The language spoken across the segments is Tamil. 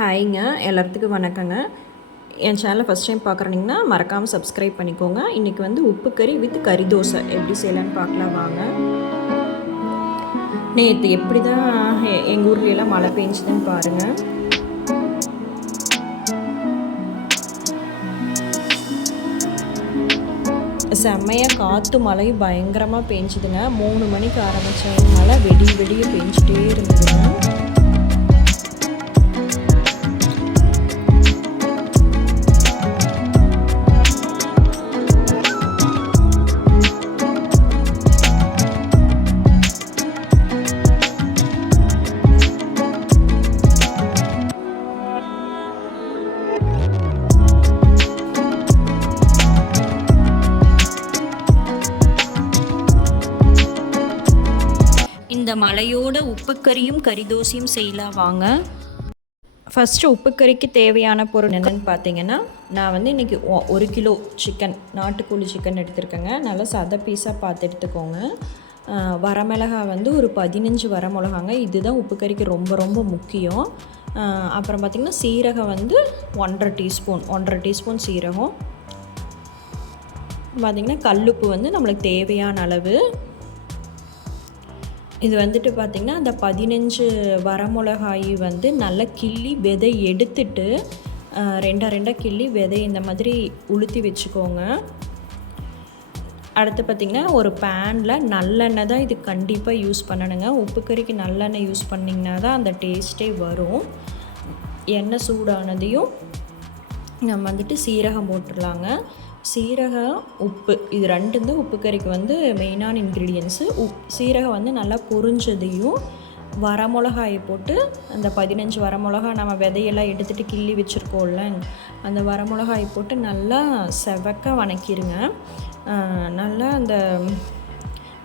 ஹாய்ங்க, எல்லாத்துக்கும் வணக்கங்க. என் சேனலை ஃபஸ்ட் டைம் பார்க்குறீங்கன்னா மறக்காமல் சப்ஸ்கிரைப் பண்ணிக்கோங்க. இன்றைக்கி வந்து உப்பு கறி வித் கறி தோசை எப்படி செய்யலான்னு பார்க்கலாம் வாங்க. நேற்று எப்படி தான் எங்கள் ஊர்லையெல்லாம் மழை பெஞ்சுதுன்னு பாருங்கள். செம்மையாக காற்று மழையும் பயங்கரமாக பெஞ்சுதுங்க. 3 மணிக்கு ஆரம்பித்த மழை வெடிய பெஞ்சிட்டே இருந்ததுங்க. இந்த மலையோட உப்புக்கறியும் கறி தோசையும் செய்யலாம் வாங்க. ஃபஸ்ட்டு உப்புக்கறிக்கு தேவையான பொருள் என்னென்னு பார்த்தீங்கன்னா, நான் வந்து இன்றைக்கி 1 கிலோ சிக்கன், நாட்டுக்கோழி சிக்கன் எடுத்துருக்கேங்க. நல்லா சதை பீஸாக பார்த்து எடுத்துக்கோங்க. வரமிளகா வந்து ஒரு 15 வரமிளகாங்க. இதுதான் உப்புக்கறிக்கு ரொம்ப ரொம்ப முக்கியம். அப்புறம் பார்த்திங்கன்னா சீரகம் வந்து 1.5 டீஸ்பூன் சீரகம். பார்த்திங்கன்னா கல்லுப்பு வந்து நம்மளுக்கு தேவையான அளவு. இது வந்துட்டு பார்த்திங்கன்னா அந்த 15 வரமிளகாய் வந்து நல்லா கிள்ளி விதை எடுத்துட்டு ரெண்டாக கிள்ளி விதை இந்த மாதிரி உளுத்தி வச்சுக்கோங்க. அடுத்து பார்த்திங்கன்னா ஒரு பேனில் நல்லெண்ணெய் தான் இது கண்டிப்பாக யூஸ் பண்ணணுங்க. உப்பு கறிக்கு நல்லெண்ணெய் யூஸ் பண்ணிங்கன்னா தான் அந்த டேஸ்ட்டே வரும். எண்ணெய் சூடானதையும் நம்ம வந்துட்டு சீரகம் போட்டுடலாங்க. சீரகம், உப்பு, இது ரெண்டும் தான் உப்பு கறிக்கு வந்து மெயினான இன்க்ரீடியன்ஸு. சீரகம் வந்து நல்லா பொரிஞ்சதையும் வரமிளகாயை போட்டு அந்த 15 வரமிளகா நம்ம விதையெல்லாம் எடுத்துகிட்டு கிள்ளி வச்சுருக்கோம்ல, அந்த வரமிளகாயை போட்டு நல்லா செவக்க வணக்கிடுங்க. நல்லா அந்த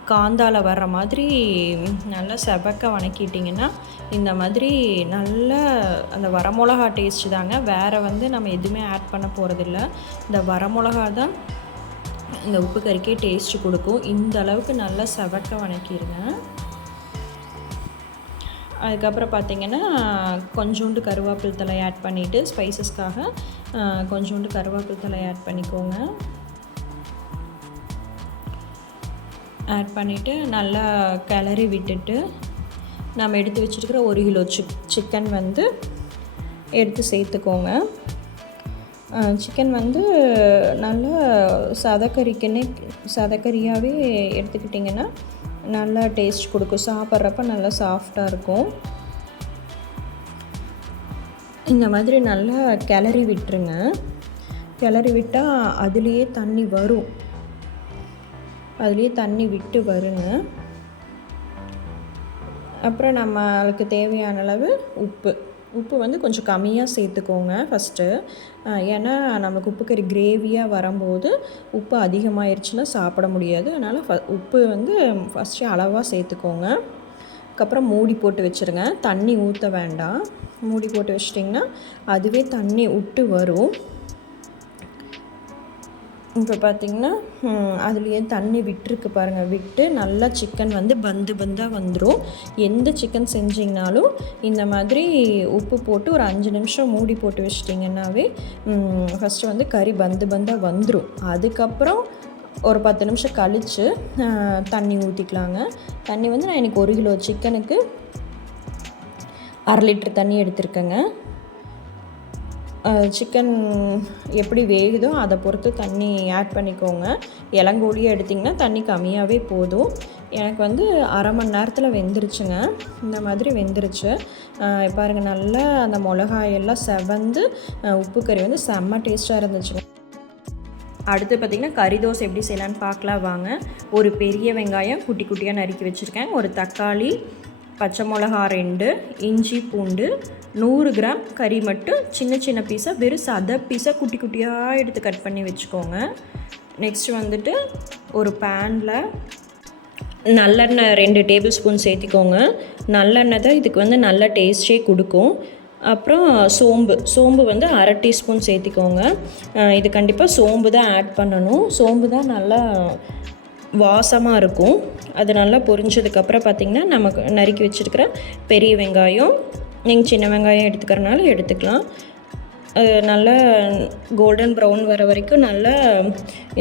காந்தால வர்ற மாதிரி நல்லா செவக்க வணக்கிட்டிங்கன்னா இந்த மாதிரி நல்லா அந்த வரமிளகா டேஸ்ட்டு தாங்க. வேறு வந்து நம்ம எதுவுமே ஆட் பண்ண போகிறதில்ல. இந்த வரமிளகா தான் இந்த உப்பு கறிக்கே டேஸ்ட்டு கொடுக்கும். இந்த அளவுக்கு நல்லா செவக்க வணக்கிடுங்க. அதுக்கப்புறம் பார்த்திங்கன்னா கொஞ்சோண்டு கருவேப்பிலை தழை ஆட் பண்ணிவிட்டு ஸ்பைசஸ்க்காக கொஞ்சோண்டு கருவேப்பிலை தழை ஆட் பண்ணிக்கோங்க. ஆட் பண்ணிவிட்டு நல்லா கிளறி விட்டுட்டு நம்ம எடுத்து வச்சுருக்கிற 1 கிலோ சிக்கன் வந்து எடுத்து சேர்த்துக்கோங்க. சிக்கன் வந்து நல்லா சதக்கறியாகவே எடுத்துக்கிட்டிங்கன்னா நல்லா டேஸ்ட் கொடுக்கும். சாப்பிட்றப்ப நல்லா சாஃப்டாக இருக்கும். இந்த மாதிரி நல்லா கிளறி விட்டுருங்க. கிளறி விட்டால் அதுலேயே தண்ணி வரும். அதுலேயே தண்ணி விட்டு வருங்க. அப்புறம் நம்மளுக்கு தேவையான அளவு உப்பு வந்து கொஞ்சம் கம்மியாக சேர்த்துக்கோங்க ஃபஸ்ட்டு. ஏன்னா நமக்கு உப்பு கறி கிரேவியாக வரும்போது உப்பு அதிகமாகிடுச்சுன்னா சாப்பிட முடியாது. அதனால் உப்பு வந்து ஃபஸ்ட்டு அளவாக சேர்த்துக்கோங்க. அதுக்கப்புறம் மூடி போட்டு வச்சுருங்க. தண்ணி ஊற்ற வேண்டாம். மூடி போட்டு வச்சிட்டிங்கன்னா அதுவே தண்ணி விட்டு வரும். இப்போ பார்த்திங்கன்னா அதுலேயே தண்ணி விட்டுருக்கு பாருங்கள். விட்டு நல்லா சிக்கன் வந்து பந்தாக வந்துடும். எந்த சிக்கன் செஞ்சிங்கனாலும் இந்த மாதிரி உப்பு போட்டு ஒரு 5 நிமிஷம் மூடி போட்டு வச்சிட்டிங்கன்னாவே ஃபஸ்ட்டு வந்து கறி பந்தாக வந்துடும். அதுக்கப்புறம் ஒரு 10 நிமிஷம் கழித்து தண்ணி ஊற்றிக்கலாங்க. தண்ணி வந்து நான் இன்றைக்கி 1 கிலோ சிக்கனுக்கு 1/2 லிட்டர் தண்ணி எடுத்திருக்கேங்க. சிக்கன் எப்படி வேகுதோ அதை பொறுத்து தண்ணி ஆட் பண்ணிக்கோங்க. இளங்கோழியாக எடுத்திங்கன்னா தண்ணி கம்மியாகவே போதும். எனக்கு வந்து அரை மணி நேரத்தில் வெந்துருச்சுங்க. இந்த மாதிரி வெந்துருச்சு பாருங்கள். நல்லா அந்த மிளகாயெல்லாம் செவந்து உப்பு கறி வந்து செம்ம டேஸ்ட்டாக இருந்துச்சுங்க. அடுத்து பார்த்திங்கன்னா கறி தோசை எப்படி செய்யலான்னு பார்க்கலாம் வாங்க. ஒரு பெரிய வெங்காயம் குட்டி குட்டியாக நறுக்கி வச்சுருக்கேன். ஒரு தக்காளி, பச்சை மிளகா 2, இஞ்சி பூண்டு, 100 கிராம் கறி மட்டும் சின்ன பீஸாக வெறும் சதை பீஸாக குட்டி குட்டியாக எடுத்து கட் பண்ணி வச்சுக்கோங்க. நெக்ஸ்ட்டு வந்துட்டு ஒரு பேனில் நல்லெண்ணெய் 2 டேபிள் ஸ்பூன் சேர்த்திக்கோங்க. நல்லெண்ணெய் தான் இதுக்கு வந்து நல்ல டேஸ்ட்டே கொடுக்கும். அப்புறம் சோம்பு வந்து 1/2 டீஸ்பூன் சேர்த்திக்கோங்க. இது கண்டிப்பாக சோம்பு தான் ஆட் பண்ணணும். சோம்பு தான் நல்லா வாசமாக இருக்கும். அது நல்லா பொரிஞ்சதுக்கப்புறம் பார்த்திங்கன்னா நமக்கு நறுக்கி வச்சுருக்கிற பெரிய வெங்காயம், நீங்கள் சின்ன வெங்காயம் எடுத்துக்கிறனால எடுத்துக்கலாம். நல்லா கோல்டன் ப்ரௌன் வர வரைக்கும் நல்லா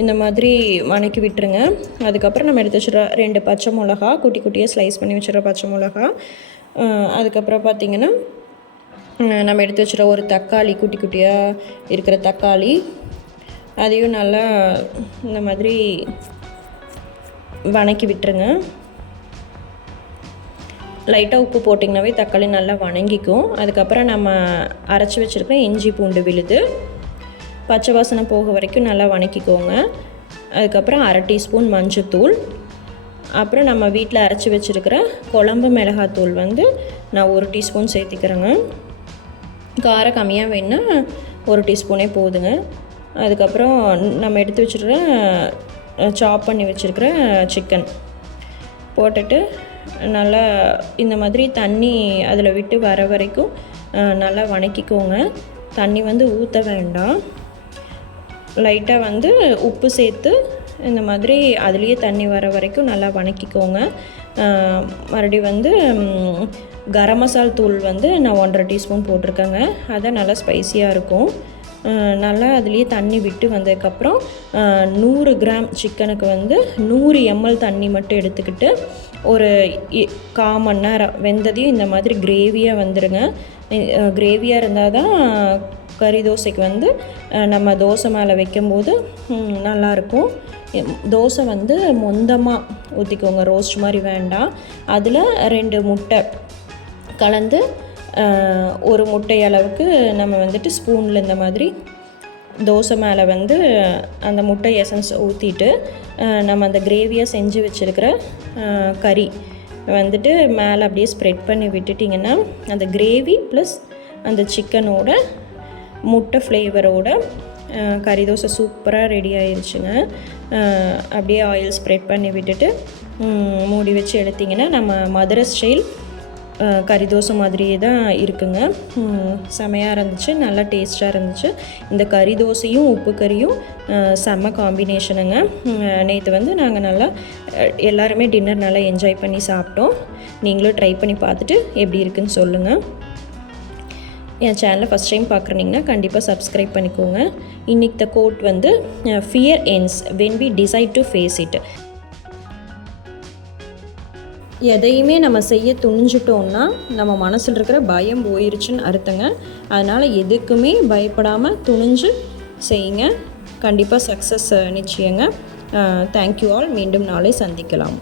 இந்த மாதிரி வணக்கி விட்டுருங்க. அதுக்கப்புறம் நம்ம எடுத்து வச்சுற 2 பச்சை மிளகா, குட்டி குட்டியாக ஸ்லைஸ் பண்ணி வச்சுற பச்சை மிளகா, அதுக்கப்புறம் பார்த்திங்கன்னா நம்ம எடுத்து வச்சுற ஒரு தக்காளி, குட்டி குட்டியாக இருக்கிற தக்காளி, அதையும் நல்லா இந்த மாதிரி வணக்கி விட்டுருங்க. லைட்டாக உப்பு போட்டிங்கனாவே தக்காளி நல்லா வணங்கிக்கும். அதுக்கப்புறம் நம்ம அரைச்சி வச்சுருக்க இஞ்சி பூண்டு விழுது பச்சை வாசனை போக வரைக்கும் நல்லா வணக்கிக்கோங்க. அதுக்கப்புறம் 1/2 டீஸ்பூன் மஞ்சத்தூள், அப்புறம் நம்ம வீட்டில் அரைச்சி வச்சுருக்கிற குழம்பு மிளகாத்தூள் வந்து நான் 1 டீஸ்பூன் சேர்த்திக்கிறேங்க. காரம் கம்மியாக வேணுன்னா 1 டீஸ்பூனே போதுங்க. அதுக்கப்புறம் நம்ம எடுத்து வச்சுருக்கிற சாப் பண்ணி வச்சுருக்கிற சிக்கன் போட்டுட்டு நல்லா இந்த மாதிரி தண்ணி அதில் விட்டு வர வரைக்கும் நல்லா வணக்கிக்கோங்க. தண்ணி வந்து ஊற்ற வேண்டாம். லைட்டாக வந்து உப்பு சேர்த்து இந்த மாதிரி அதுலேயே தண்ணி வர வரைக்கும் நல்லா வணக்கிக்கோங்க. மறுபடியும் வந்து கரம் மசால் தூள் வந்து நான் 1/2 டீஸ்பூன் போட்டிருக்கேங்க. அது நல்லா ஸ்பைஸியாக இருக்கும். நல்லா அதுலேயே தண்ணி விட்டு வந்ததுக்கப்புறம் 100 கிராம் சிக்கனுக்கு வந்து 100 ml தண்ணி மட்டும் எடுத்துக்கிட்டு ஒரு 1/4 மணி நேரம் வெந்ததையும் இந்த மாதிரி கிரேவியாக வந்துடுங்க. கிரேவியாக இருந்தால் தான் கறி தோசைக்கு வந்து நம்ம தோசை மேலே வைக்கும்போது நல்லாயிருக்கும். தோசை வந்து மொந்தமாக ஊற்றிக்கோங்க, ரோஸ்ட் மாதிரி வேண்டாம். அதில் 2 முட்டை கலந்து 1 முட்டை அளவுக்கு நம்ம வந்துட்டு ஸ்பூனில் இந்த மாதிரி தோசை மேலே வந்து அந்த முட்டை எசன்ஸ் ஊற்றிட்டு நம்ம அந்த கிரேவியாக செஞ்சு வச்சுருக்கிற கறி வந்துட்டு மேலே அப்படியே ஸ்ப்ரெட் பண்ணி விட்டுட்டிங்கன்னா அந்த கிரேவி ப்ளஸ் அந்த சிக்கனோட முட்டை ஃப்ளேவரோட கறி தோசை சூப்பராக ரெடி ஆயிடுச்சுங்க. அப்படியே ஆயில் ஸ்ப்ரெட் பண்ணி விட்டுட்டு மூடி வச்சு எடுத்திங்கன்னா நம்ம மதுரை ஸ்டைல் கறி தோசை மாதிரியே தான் இருக்குங்க. செமையாக இருந்துச்சு, நல்லா டேஸ்ட்டாக இருந்துச்சு. இந்த கறி தோசையும் உப்பு கறியும் செம்ம காம்பினேஷனுங்க. நேற்று வந்து நாங்கள் நல்லா எல்லாருமே டின்னர் நல்லா என்ஜாய் பண்ணி சாப்பிட்டோம். நீங்களும் ட்ரை பண்ணி பார்த்துட்டு எப்படி இருக்குன்னு சொல்லுங்கள். என் சேனலை ஃபஸ்ட் டைம் பார்க்குறீங்கன்னா கண்டிப்பாக சப்ஸ்கிரைப் பண்ணிக்கோங்க. இன்றைக்கி கோட் வந்து fear ends when we decide to face it. எதையுமே நம்ம செய்ய துணிஞ்சிட்டோம்னா நம்ம மனசில் இருக்கிற பயம் போயிருச்சுன்னு அர்த்தங்க. அதனால் எதுக்குமே பயப்படாமல் துணிஞ்சு செய்யுங்க. கண்டிப்பாக சக்ஸஸ் நிச்சயங்க. Thank you all. மீண்டும் நாளை சந்திக்கலாம்.